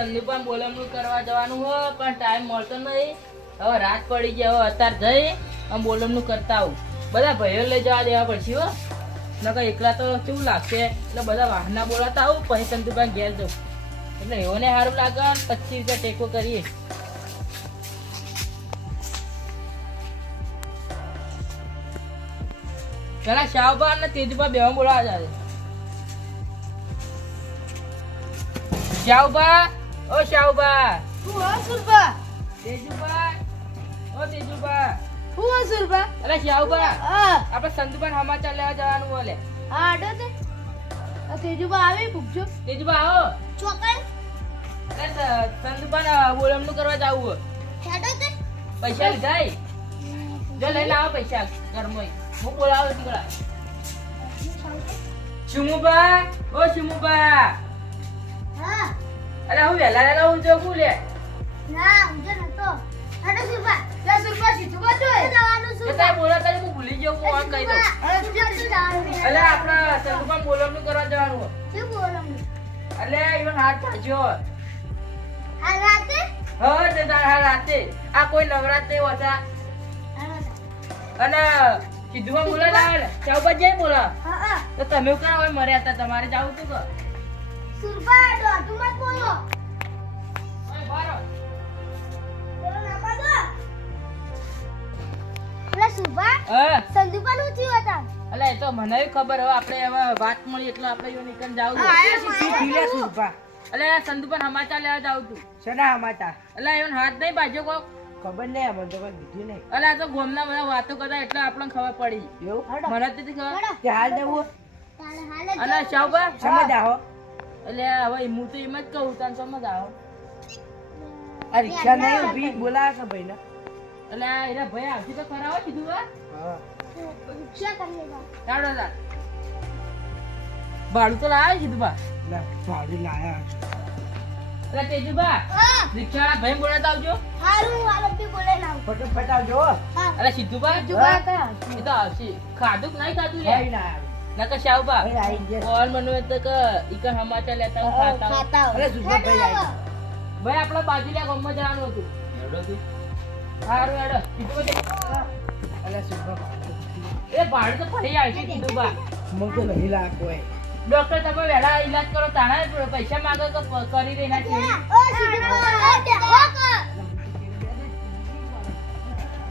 સંદીપાન બોલમણું કરવા જવાનું હોય પણ ટાઈમ મળતો નહીં. હવે રાત પડી ગઈ, હવે અત્યારે જઈ આમ બોલમણું કરતા આવું. બધા ભાઈઓ લઈ જવા દેવા પડશે હો, નકર એકલા તો કેવું લાગશે. એટલે બધા વાહના બોલાતા આવું પછી સંદીપાન ઘેર જવું. એટલે એઓને સારું લાગે. 25 રૂપિયા ટેકો કરીએ. પેલા શાહબા અને તેજુબા બેવા બોલાવા જાય. શાહબા, ઓ શાહબા. હું હો સુરબા. તેજુબા, ઓ તેજુબા. હું હો સુરબા. અરે શાહબા, હા આપણે સંદુબાન સમાચાર લેવા જવાનું બોલે. હા આડો તે તેજુબા આવી પૂછજો. તેજુબા આવો. ચોકન અરે સંદુબાન બોલમણું કરવા જાવું. આડો તે પૈસા લીધા? જો લઈને આવો પૈસા ઘરમાં. હું બોલાવો તીકડા. શુમુબા, ઓ શુમુબા. હા અરે હું વહેલા હું જો લે. ના ઉજે નતો. આડો સુરબા. લે સુરબા સીધું બાજુ જવાનું તો સુરબા. તારે બોલાતા હું ભૂલી ગયો. હું આમ કહી દઉં. અરે સુરબા જવાનું. અલે આપણા સંદુબાન બોલમણું કરવા જવાનું. શું બોલમ? અલે ઈવન હાથ પાછો. આ રાતે હા તે તાર હાલ રાતે. આ કોઈ નવરાત્રી હોતા અને કીધું બોલા ના આવે ચાઉબા જઈ બોલા. હા હા તો તમે ક્યાં હોય મર્યા હતા? તમારે જાવું તું કે સુરબા દોઢું મત બોલો. ઓય બારો. બોલો ના પાડો. લે સુરબા હા સંદીપા નું થયું હતા. અલે એ તો મને ખબર હવે આપણે હવે વાત મળી એટલે આપણે યો નીકળ જાવું. હા, આયા છે. તું ભીલે સુરપા. અલે સંદુપન સમાચાર લેવા જાવ તું. શેના સમાચાર? અલે એવન હાથ નહીં બાજ્યો કો. ખબર નહીં, મને તો કઈ કીધું નહીં. અલે આ તો ગોમના બધા વાતો કરતા એટલે આપણને ખબર પડી. એવું? મને તો નથી ખબર. તે હાલ જવું? તારે હાલ જ અને શાહબા સમજ આવો. એટલે હવે હું તો એમ જ કહું તને સમજ આવો. આ રિક્ષા નહીં ઊભી, બોલાવે કે ભાઈને? એટલે આ એના ભાઈ આવતી તો ખરા હોય કીધું હા. હા. રિક્ષા કરી લેવા. ચાલો તાર ભાડું તો લાવે કીધું બા. લે, ભાડું લાયા. એટલે તેજુબા હા રિક્ષા ભાઈ બોલાતા આવજો. હારું વાળો બોલે ના. ફટાફટ આવજો હો. હા એટલે સીધું બા જુબા કા એ તો આવશે. ખાધું કે નહીં ખાધું લે? ભાઈ ના આવે. નકર શાહબા ભાઈ આવી ગયા. ઓલ મનો તો કે ઈકન સમાચાર લેતા હું ખાતા હું. ખાતા અરે સુરભા ભાઈ આવી ગયા. ભાઈ આપણા બાજુલા ગામમાં જવાનું હતું. હારું હેડો કીધું બધે. અરે સુરભા, એ ભાડું તો ફરી આવશે કીધું બા. મને તો નહીં લાગે કોઈ. ડોક્ટર તમે વહેલા ઈલાજ કરો તાણા પૈસા માંગો તો કરી દે ના છે. ઓ સીધું ઓકે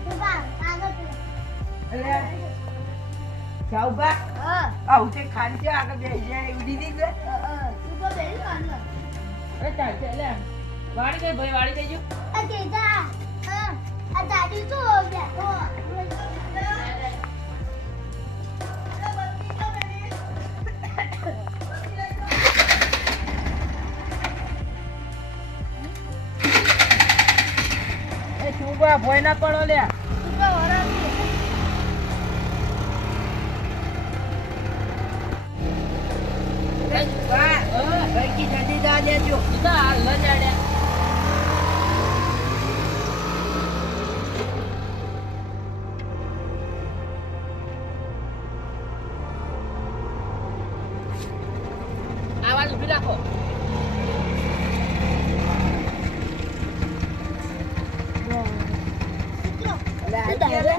સુરબા આગળ અરે સાઉબા, હા આવું તે ખાન છે આગળ બેસી જાય ઉડી દીધી છે. સુરબા બેરી કાન અરે ચાલશે એટલે વાળી ગઈ ભાઈ વાળી ગઈ જો. આ કેતા હા આ દાદી તો બેઠો એ શુભા ભોય ના પડો લે. સુરબા વરાવી વાહ, ભાઈ કી જલ્દી જા દેજો. એ તો હાલ ન ચાડ્યા. આવાજ ઉભી રાખો. અલે આવી ગયા રે.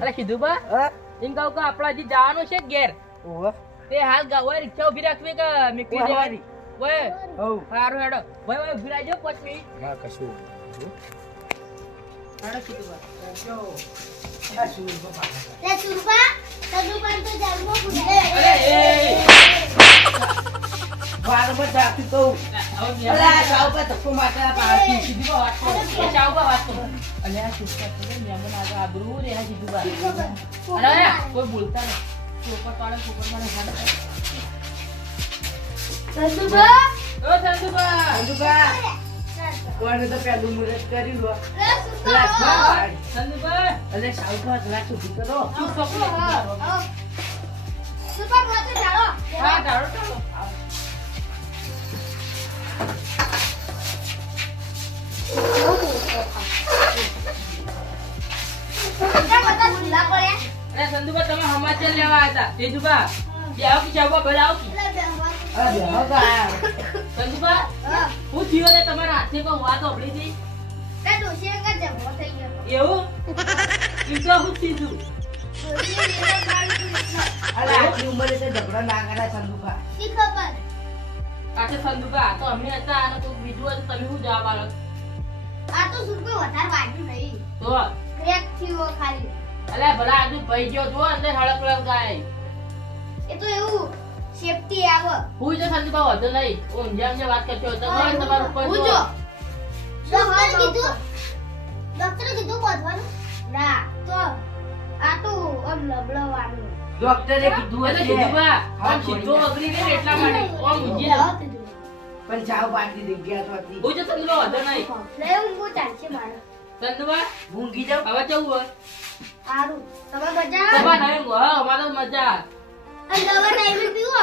અરે કીધું બા હા? એમ કહું કે આપણા હજી જવાનું છે ઘેર. ઓહો. તે હાલ હોય રિક્ષા ઉભી રાખવી કે મૂકી ઓય, દેવાની? ઓય હોવ. સારું હેડો ભાઈ ભાઈ ઉભી રાખજો 5 મિનિટ. હા, કશું. હેડો કીધું બા. આ સુરભા. લે સુરબા સદુપાન તો જન્મો પૂછે અરે એ વારમાં જાતું કહું. હવે અલે આ સાઉબા ધક્કો મારતા આ પાછી. સીધી બા વાત કરો. એ ચાઉબા વાત કરો. અલે આ સુસ્તા તો મેમન આગળ આબરૂ રે આ સીધું બા. અરે કોઈ બોલતા નહીં. ચોપટ પાડે હાડ. સદુપા ઓ સંતુબા સંજુબા, કોને તો પેલું મુહૂર્ત કર્યું હો. લે સુરબા લાખ. સંતુબા અલે સાઉબા ગ્લાસ ઊભી કરો. તું પકડો. સુરબા મોતે જાળો હા ધારો ચાલો. બધા બધા ઢીલા પડ્યા અરે સંતુબા તમે સમાચાર લેવા હતા તેજુબા બે જાઓ કે જાઓ બધા આવો કે એટલે અરે બેહો તો આયા. સંતુભા હા હું થયો રે તમારા હાથે કોઈ વાત સાંભળી હતી તે ડોશી અંગા જમો થઈ ગયો એવું ઈ તો હું થયું ડોશી લેવા પાડી દીધું. અરે આટલી ઉંમરે તો ઝઘડો ના કરે સંદુભા. શી ખબર આટલે સંતુભા તો અમે હતા અને કોઈ બીજું હતું તમે શું જવાબ આલો આ તો સુરપે વધારે વાગ્યું નહીં તો ક્રેક થયો ખાલી અલે ભલા આજુ ભાઈ ગયો જો અંદર હળક હળક જાય એ તો એવું સેફટી આવે હું જો સંતુભા વધુ નહીં ઊંઝા વાત કરતો હતો કોઈ તમારું ઉપર હું જો ડોક્ટરે કીધું બોધવાનું ના તો આ તો આમ લબડવાનું ડોક્ટરે કીધું એટલે હશે. સંતુભા આમ સીધો વગરી ને એટલા માટે આમ ઊંઝી જાઓ. પણ ચાવ પાડી દે ગયા તો હતી. હું જો સંતુભા વધુ નહીં લે હું ચાલશે મારે સંતુભા ઊંઘી જાવ. હવે કેવું હોય સારું તમે મજા તમારે આવે નહીં હા અમારે તો મજા અને દવા ટાઈમે પીવો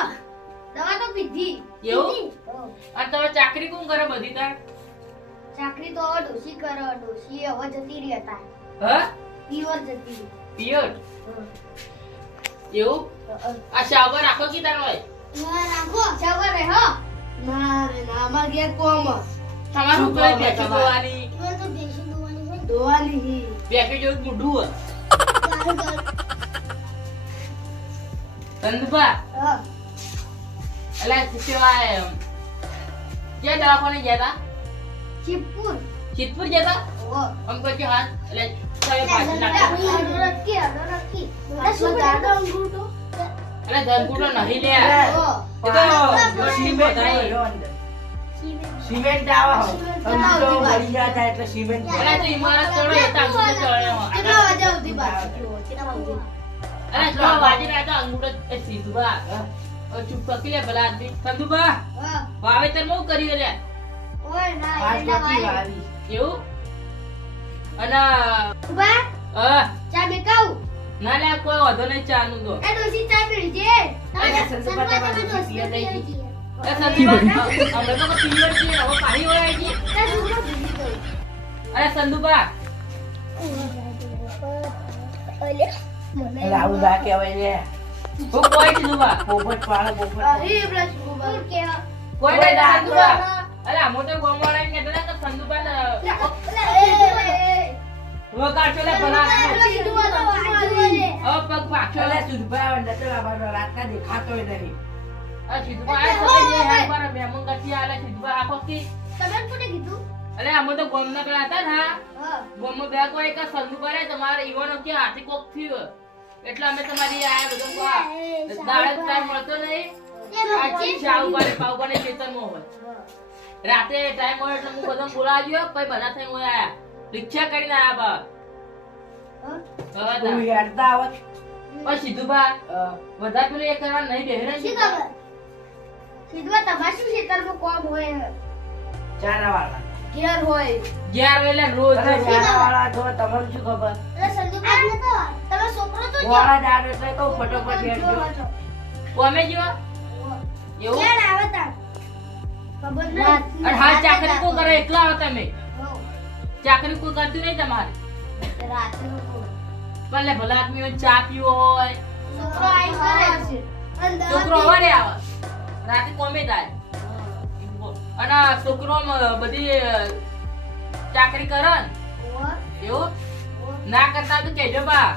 દવા તો પીધી એવું? પીધી. હો. અને તમે ચાકરી કોણ કરે બધી તાર ચાકરી તો હવે ડોશી કરો ડોશી હવે જતી રહી હતા હા પીવર જતી રહી પિયર હો. એવું આ શાવર રાખો કે તાર હોય ના રાખો સવાર રે હો ના રે ના અમાર ઘેર કોમ તમારું શું કોઈ કહો બેઠી તમારે? જોવાની ઈવન તો બેસી દોવાની છે દોવાની બેઠી જેવું બુઢું હોય સંદુભા હા અલા શિવાય ક્યાં દવાખાને ગયા તા ચીપુર સિદ્ધપુર ગયા તા ઓ આમ કોઈ હાથ એટલે તમે પાછી નાખો અડો રખી શું દાડો અંગૂર તો એટલે ધનકુટો નહીં લે ઓ એ તો ગોઠલી બધાય. સિમેન્ટ આવા હો. અંગૂઠો વળી ગયા હતા એટલે સિમેન્ટ અલા તો ઇમારત ચડો હતા અંગૂઠો ચડ્યો કેટલા વાગે સુધી બાકી કેટલા વાગે અલા જો વાજી ના તો અંગૂઠો એ સીધુભા ચૂપ પકી લે ભલા આદમી સંદુભા હા વાવેતર બહુ કર્યું લે ઓય ના પાંચ એના પછી ભાઈ વાવી. એવું અને ઉભા હા ચા બેકાઉ ના લે કોઈ વાંધો નહીં ચાનું તો એ ડોસી ચા પીડી છે અરે સંતુભા તમારી ડોશી પીએ નહીં. એ સંદુભા અમે તો પીવર છીએ હવે પાણી હોય છે અરે સંદુભા અરે આવું ના કહેવાય ને. હું કોઈ સંદુભા પોપટ પાડો પોપટ. કોઈ નહીં સંદુભા અરે મોટો ગોમવાળા ને કહેતા કે સંદુભા વો કાચો લે ભલા હવે પગ પાછો લે અરે સુરભા નતો આવવાનો રાતના દેખાતોય નહીં. આ સીધુભા આ સમય જે હેર પર મેમન ગતિ આલે સીધુભા આખો કી અરે અમે તો ગોમ ના પેલા હતા ને ગોમ બે કોઈ કે સંદુભા રે તમારે ઈવાનો કે હાથી કોક થયો એટલે અમે તમારી આ બધું દાડે ટાઈમ મળતો નહીં આજી ચાવ પર પાવ પર ખેતરમાં હોય રાતે ટાઈમ હોય એટલે હું બધો બોલાવ્યો પછી બધા થઈને હોય આયા રિક્ષા કરીને આયા બા હવે કોઈ હેડતા આવત. ઓ સીધુભા અ, બધા પેલું એ કરવા નહીં બેહરે ચારાવાળા. જ્યાં વેલે રોજ અરે ચારાવાળા તો તમને શું ખબર? વાળા જ આવે એટલે કહું ફટોફટ હેડજો. કોમે જો એવું અને હાલ ચાકરી કો કરે એકલા હો તમે ચાકરી કોઈ કરતું નહીં તમારે ભલે ભલા આદમી હોય ચા પીવો હોય છોકરો અવારે આવે રાતે કોમે જાય અને આ છોકરો બધી ચાકરી કરે ને એવું ના કરતા તો કેજો બા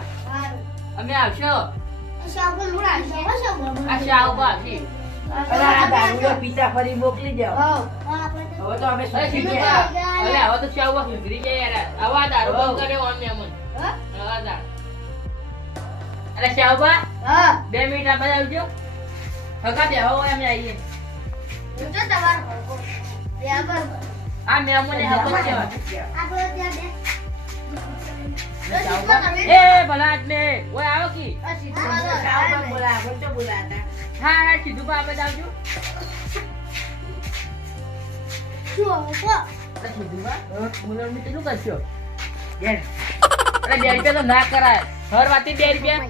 અમે આવશો આ શાહ ઉભા આવશે અરે આ દારૂ પીતા ફરી મોકલી જાઓ. હવે તો અમે અરે સુખી સીધું ગયા. બા અરે હવે તો શાહ ઉભા સુધરી જાય યાર આવા દારૂ બંધ કર્યો અમને અમને આવા દારૂ અરે શાહ ઉભા 2 મિનિટ આ બાજુ આવજો હકા બે હવે અમે આવીએ આ મેમોને હકત કહેવાય એ ભલા આદમે ઓય આવો કી શાહમાં બોલાવો, તો બોલાતા. હા હા સીધું બા આપણે આવજો સીધું બા બોલવાનું કેટલું કરશો યાર, અરે 2 રૂપિયા તો ના કરાય હર વાતે 2 રૂપિયા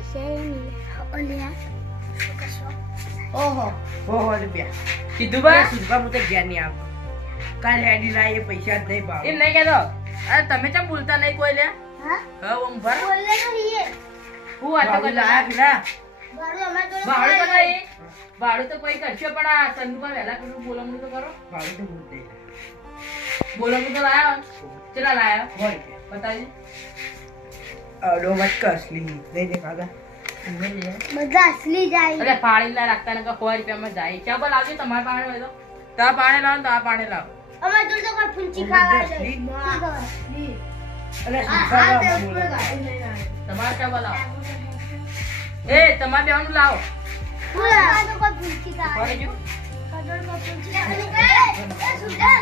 ઓહો ઓહો રૂપિયા. સીધું બા સુરભા હું તો ઘેર નહીં આવતો. કાલ હેડી લાવીએ પૈસા જ નહીં ભાવ. એમ નહીં કહેતો અરે તમે કેમ બોલતા નહીં કોઈ લે હા ઓમ ભર હું વાતો ભાડું કરતા લાયા કે ના? ભાડું તો નહીં ભાડું તો કોઈ કરશો પણ આ ચંદુભા વહેલા પેલું બોલમનું તો કરો. ભાડું તો હું દઈ બોલમનું તો લાયા કેટલા લાયા હોય બતાવી અડો મત કસલી નહીં દેખાતા બધા અસલી જાય અરે પાણી ના રાખતા ને 100 રૂપિયામાં જાય ચા બોલ આવજો તમારે પાણી હોય તો તા પાણી લાવો ને તા પાણી લાવો અમાર જોડે તો કોઈ ફૂંચી ખાવા અસલી? જાય અરે આ સુધા તે બાબુ ઉપર ગાડી લઈને આવ્યો. તમારે ચા બોલાવો એ તમારે બેવાનું લાવો આ તો કોઈ ફૂંચી ખાવા ફરી જો કજોડ કોઈ ફૂંચી ખાવા એ સુધા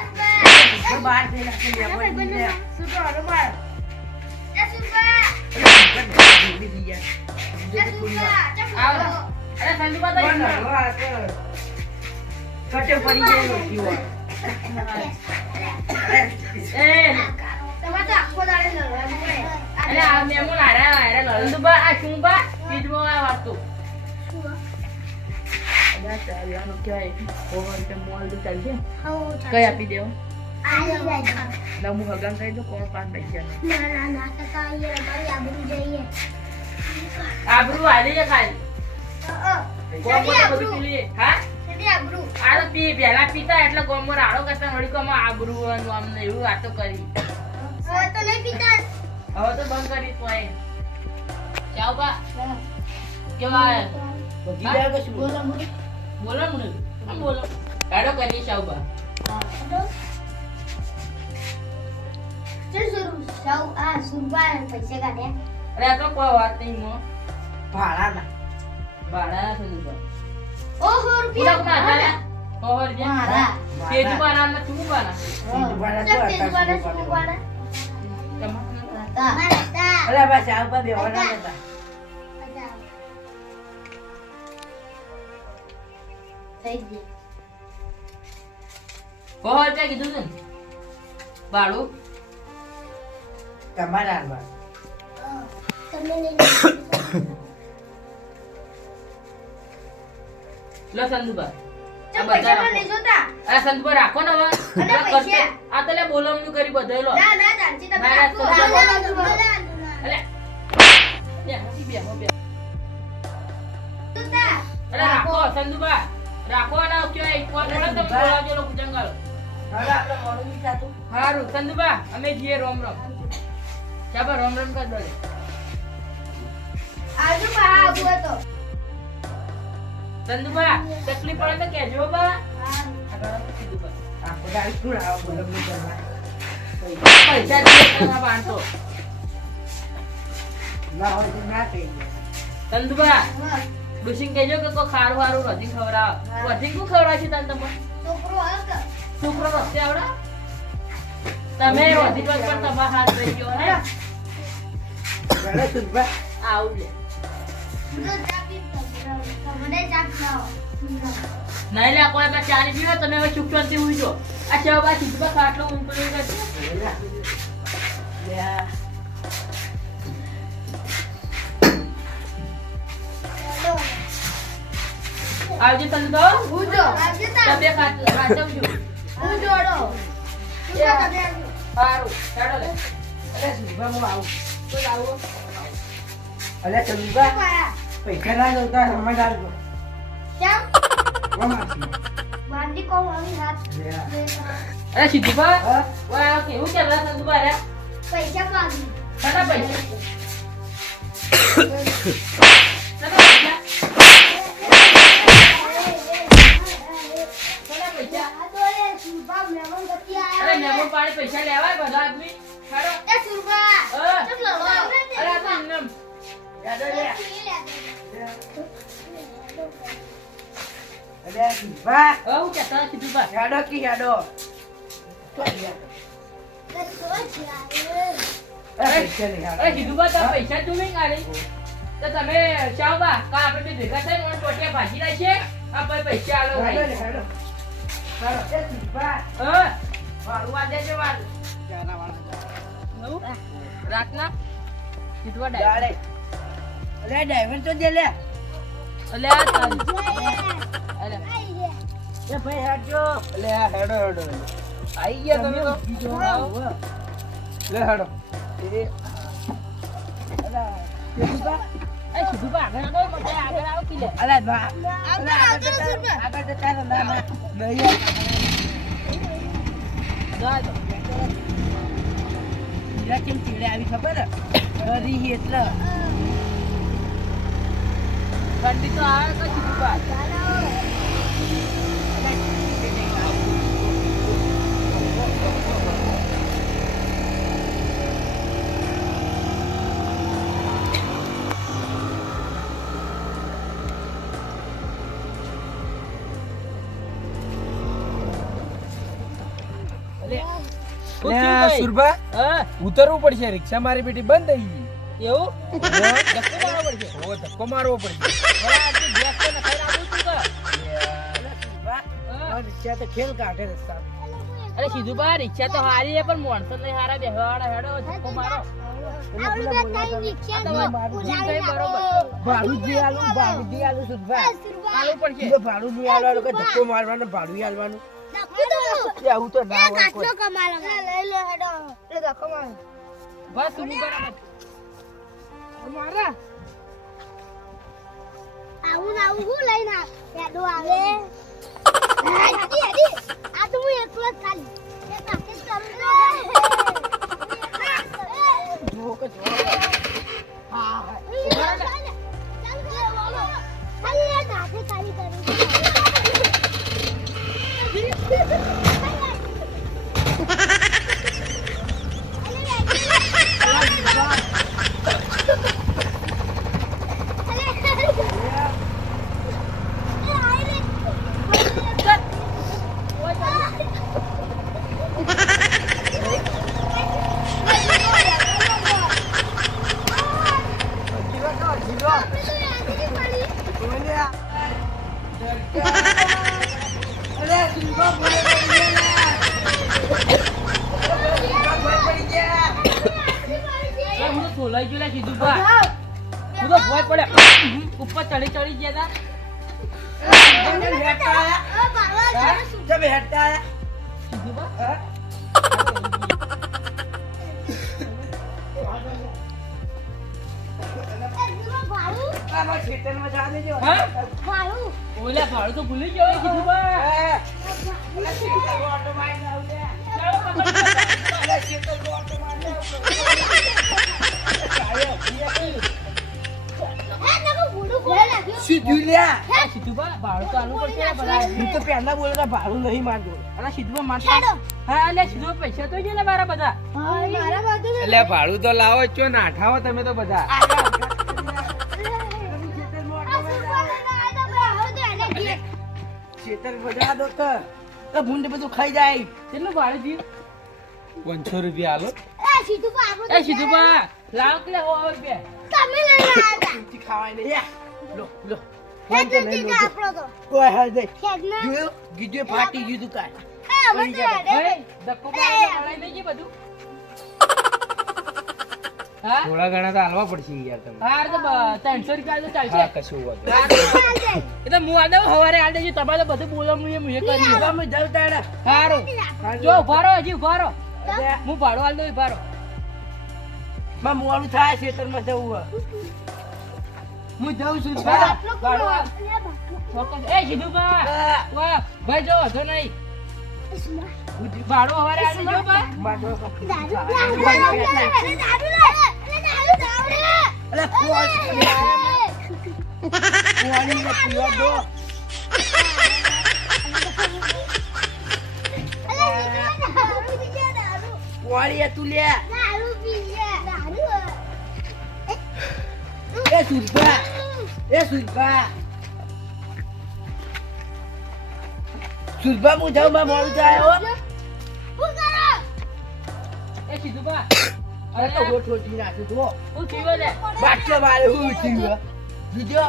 તો બહાર થઈ લાગે લેવા દીધે સુધો હરો બાર એ સુધા જલ્દી દી યાર એ સુધા આવો અરે સંદુભા તો પણ હવે આ તો કટે પડી જાય રોટી હોય એ તમારે તો આખો દાડે લડવાનું હોય અરે આ મેમો લારા સંદુભા આ શું બા પીધવો આ વાતો અરે ચાલ્યાનો ક્યાંય ઓવર કે મોલ તો ચાલશે કઈ આપી દેવો નમુ હગામ કહી દો કોણ 5 પૈસા આબરૂ આલી છે ખાલી કોમ બધું પીલી હા આ તો પી પહેલા પીતા એટલે ગોમો રાડો કરતા વળી કોમાં આબરૂ અમને એવું વાતો કરી હવે તો બંધ કરી તોય ચાવ બા કેવા બગી જાય કે શું બોલો મને બોલો રાડો કરી ચાવ બા પૈસા કાઢ્યા અરે આ તો કોઈ વાત નહીં મો ભાડાના ભાડા સંદુભા ઓહો પૂરા રૂપિયા કોના હતા ઓહર જે મારા. તેજુ બાના ને ચૂ બાના સીધું ભાડા તો ચક તેજવાના હતા શું વાળા? તમારે અરે બસ આ ઉપર બેવાના હતા ઓહર તે કીધું ને ભાડું તમારા હાલમાં લો સંદુભા ચક પૈસા પણ નહીં જોતા. અરે સંદુભા રાખો ને હવે અને આ પૈસા? ખર્ચો- આ તો લે બોલમનું કરી બધો લો ના ના ચાલશે તમે ના, રાખો. ના, ના, સંદુભા. ના, ના, ના. અલે બે હસી બે હો બે જોતા. અરે રાખો સંદુભા રાખો ને ક્યાં એક વાર બોલો તમે બોલાવજો લો જંગલ હવે આપણે મોડું નહીં થતું હારું સંદુભા અમે જીએ રોમ રોમ ચાબા રોમ રોમ કર દો આજુ બા આબુ હતો. સંદુભા તકલીફ પડે તો કહેજો બા હા. કીધું બા આખો દાડી શું આવો બોલો નહીં કરવા પૈસા દીએ તમારા બાંધો ના હોય તો ના થઈ જાય સંદુભા હા. ડુસિંગ કહેજો કે કોઈ ખારું વારું રધી ખવડાવ રધી કો ખવડાવશે તને તમે છોકરો આવ્યો કે? છોકરો રસ્તે આવડે તમે રધી પર પણ તમારા હાથ રહી ગયો હે ચાલો સુધા આવું લે બધો ચા પીતો. મને ચા પીવો. નહીં લે કોઈ માં ચાની પીવો તમે હવે ચૂપ શાંતિ હુઈ જો આ ચા સીધું ખાટલો ઊંઘ પડી ગયો આવજો સંદો ઉજો. આવજો તા. તમે ખાચવજો ઉજોડો. ઉજો તમે આવજો. સારું ચાલો લે અરે સુધા હું આવું તો આવો અરે ચંદુભા પાયા. પૈસા ના જોતા સમજદાર છો કેમ? વમાસી વાંડી કોમ આવી હાથ. અરે સીધુભા હા વાહ કેવું ચાલે સંદુભા રે પૈસા માંગી. કના પૈસા કના પૈસા કના પૈસા આ તો એ સુરભા મહેમાન ગતિ આયા અરે ને. મેમો પાડે પૈસા લેવાય બધા આદમી ખાડો એ સુરભા. અ, ચલ લડો. અરે આ તો એમનેમ. યાદ લે અરે સુધા હવે હું કહેતા સીધુભા યાડો કી યાડો તો યાર પૈસા નહીં અરે સીધુભા તો પૈસા તું નહીં કાઢી તો તમે ચાવ બા કા આપણે બે ભેગા થઈને મને ટોટિયા ભાજી રાખીએ આ પછી પૈસા આલો હેડો ભાઈ હેડો ચાલો એ સુધા હા વાળું આ દેજો વાળું જાના વાળા રાતના સીધુભા ડાળે અરે ડાયમંડ તો દે લે અલે આ તારી અલે એ ભાઈ હેડજો લે હેડો હેડો આઈ ગયા તમે તો લે હેડો એ અલા કે સુધા એ સીધું બા આગળ આવો, મતે આગળ આવો કી લે. અલે બા આગળ જતા રહો, ના ના નહીં જા તો. હીરા કેમ ચીડે આવી ખબર કરી એટલે ઠંડી તો આવે કે સીધું બા. શું થયું ભાઈ? સુરભા હા, ઉતરવું પડશે, રિક્ષા મારી બેટી બંધ થઈ ગઈ. એવું? ધક્કો મારવો પડશે. ઓ ધક્કો મારવો પડશે. ભલા આટલી ગેસ તો નખાઈને આવું છું કે? હા. રિક્ષા તો ખેલ કાઢે રસ્તા. અરે સીધું બા રિક્ષા તો હારી છે પણ માણસો નહીં હારા બેહવાવાળા હેડો ધક્કો મારો. આવડી બે ત્રણ રિક્ષા આ તો વાત જીવ કઈ બરોબર. ભાડું જ નહીં આલું, ભાડું જ નહીં આલું સુરભા. આલવું પડશે. તો ભાડું નહીં આલવાનું કે ધક્કો મારવાનો, ભાડું ય આલવાનું. એ આવું તો ના હોય કોઈ. લઈ લે હેડો લે ધક્કો માર બસ ઊભું બરાબર. મારા આવું ને આવું હું લઈને હેડો આવે હેડી હેડી આ તો હું એકલો જ ખાલી એ કાકે ચાલુ જો કે જો. હા ચાલ લે નાખે ખાલી કરી હું તો છોલાઈ ગયો લે સીધું બા. હું તો ભોય પડે ઉપર ચડી ગયા હતા. જબ હેઠતા આયા. સીધું બા. હા? આમાં ખેતરમાં જવા દેજો. હા? ભાડું ઓલા ભાડું તો ભૂલી ગયો સીધું બા. હા. અલા ખેતરમાં ઓટો મારીને આવું લે. ચાલો પકડ. અલા ખેતરમાં ઓટો મારીને આવું. સીધું લ્યા. આ સીધું બા ભાડું તો આલવું પડશે ને બધા. હું તો પહેલા બોલતા ભાડું નહીં માંગતો. અલા સીધું બા મારતા. હા એટલે સીધું પૈસા તો છે ને મારા બધા. મારા બાજુ એટલે ભાડું તો લાવો છો ને આઠાવો તમે તો બધા. ખેતર બજા દો તો ભૂંડ બધું ખાઈ જાય. કેટલું ભાડું થયું? 500 રૂપિયા આલો. એ સીધું બા લાવ કે હો આવે બે. ખાવાય નહીં. લો લો હે તો ટીકા આપણો તો કોઈ હાલ દે. ખેડના જોયો ગીજો ફાટી ગયું તું કાલ. હે બધું હેડે એ ધક્કો મારીને લડાઈ લઈ ગઈ બધું. હા થોડા ઘણા તો હાલવા પડશે યાર તમે. હાર તો 300 રૂપિયા તો હા ચાલશે. કશું વાત એ તો હું આદવ હવારે આલ દેજો તમારે બધું બોલો હું એ કરી તમે જાવ તાડા. હારું જો ઉભા રહો હજી ઉભા રહો. હું ભાડું આલ દઉં ઉભા રહો. માં મોડું થાય ખેતરમાં જવું હોય. હું જાઉં છું ભાડું આલ. ચોક્કસ. એ સીધું બા વાહ ભાઈ જો વાંધો નહીં. ભાડું હવારે આલ દેજો બા. અરે પાણીને પીવા દો. પાણી તું લે. એ સુરભા સુરભા હું જાઉં માં મોડું થાય હો. એ સીધું બા અરે તો ગોઠ ગોઠી નાખું તો હું થયું લે. બાટલો મારે હું થયું બીજો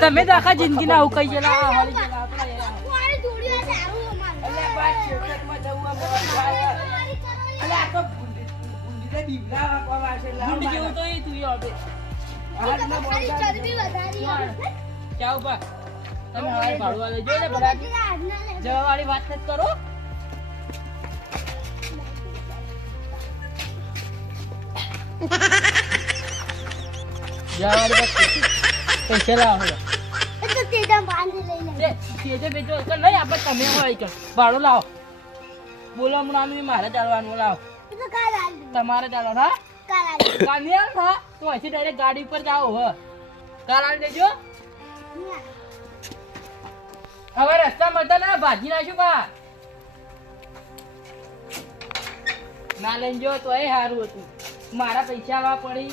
તમે તો આખા જિંદગી ના ઉકાઈ ગયેલા હાલી ગયેલા આપણા. અલ્યા બા ખેતરમાં જવું આ મોડું થાય. અલ્યા આ તો ભૂંડીને દીવડા વાપરવા છે. ગુંડ જેવું તો એ તું આવે. હાથમાં મોડું ચાવ બા તમે હવારે ભાડું આલે જો ને બધા જવા વાળી વાત નથી કરો. જવાડી પૈસા લાવો હવે. એ તો તેજા બાંધી લઈ લે. તેજે બેજો કે નહીં આપણે તમે હોય કે ભાડું લાવો. બોલમણું આમ મારે ચાલવાનું લાવો. એ તો કાલ આલી. તમારે ચાલવાનું હા. કાલ આલી. કાલ નહીં આવે હા તો અહીંથી ડાયરેક્ટ ગાડી ઉપર જાઓ હ. કાલ આવી દેજો. હવે રસ્તા મળતા ના ભાજી નાખ્યું બા ના લઈને જો તો એ સારું હતું. મારા પૈસા આવા પડી